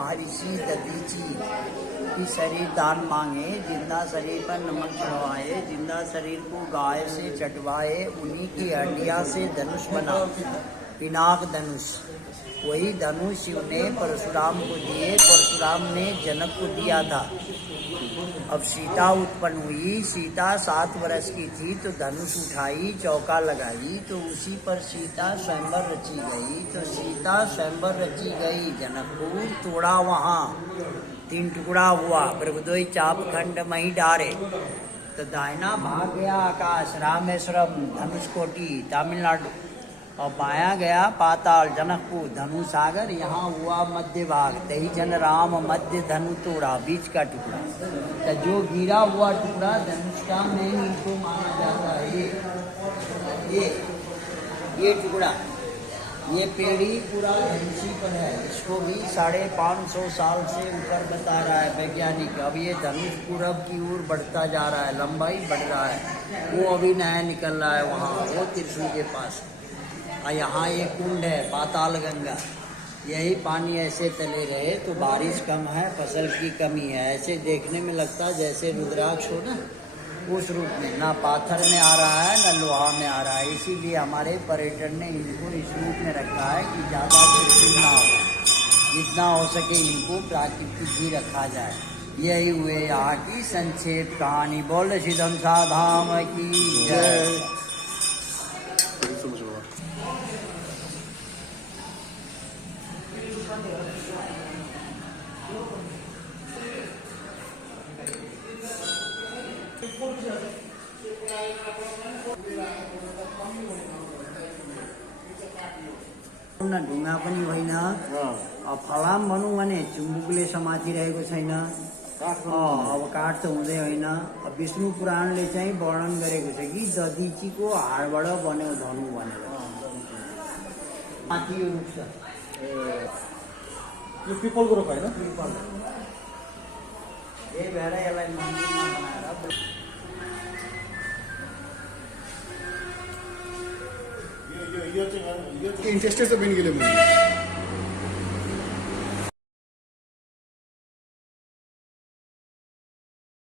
महर्षि दधीची कि शरीर दान मांगे, जिंदा शरीर पर नमक चढ़वाए, जिंदा शरीर को गाय से चटवाए, उन्हीं की हड्डियां से धनुष बना, पिनाक धनुष। वही धनुष शिव ने परशुराम को दिए, परशुराम ने जनक को दिया था। अब सीता उत्पन्न हुई, सीता 7 वर्ष की थी तो धनुष उठाई, चौका लगाई, तो उसी पर सीता स्वयंवर रची गई। तो सीता स्वयंवर रची गई, जनकपुर तोड़ा वहाँ, 3 टुकड़ा हुआ, प्रभुदोई चाप खंड मही डारे। तो दाहिना भाग गया आकाश रामेश्वरम धनुषकोटि तमिलनाडु, और बाया गया पाताल जनकपुर धनु सागर, यहाँ हुआ मध्य भाग, तही जन राम मध्य धनु तोड़ा, बीच का टुकड़ा। तो जो गिरा हुआ टुकड़ा धनुष का में इनको माना जाता है। ये टुकड़ा, ये पेड़ी पूरा धनुषी पर है, इसको भी 550 साल से ऊपर बता रहा है वैज्ञानिक। अब ये धनुष पूरब की ओर बढ़ता जा रहा है, लंबाई बढ़ रहा है, वो अभी नया निकल रहा है वहाँ, वो त्रिशूल के पास। और यहाँ एक कुंड है पाताल गंगा, यही पानी ऐसे चले रहे तो बारिश कम है, फसल की कमी है। ऐसे देखने में लगता है जैसे रुद्राक्ष हो ना, उस रूप में, ना पाथर में आ रहा है ना लोहा में आ रहा है। इसीलिए हमारे पर्यटन ने इनको इस रूप में रखा है कि ज़्यादा कृत्रिम ना हो, जितना हो सके इनको प्राकृतिक भी रखा जाए। यही हुए यहाँ की संक्षेप कहानी। बोल सिद्धमसा धाम की जय। ढुङ्गा पनि होइन, फलाम भनौँ भने चुम्बुकले समातिरहेको छैन, अब काठ त हुँदै होइन। विष्णु पुराणले चाहिँ वर्णन गरेको छ कि दधिचीको हाडबाट बन्यो धनु भनेर। माथि यो रुख छ, यो पिपलको रुख होइन, पिपल। यही भएर यसलाई मन्दिरमा बनाएर इंटरेस्टेड से बन गेले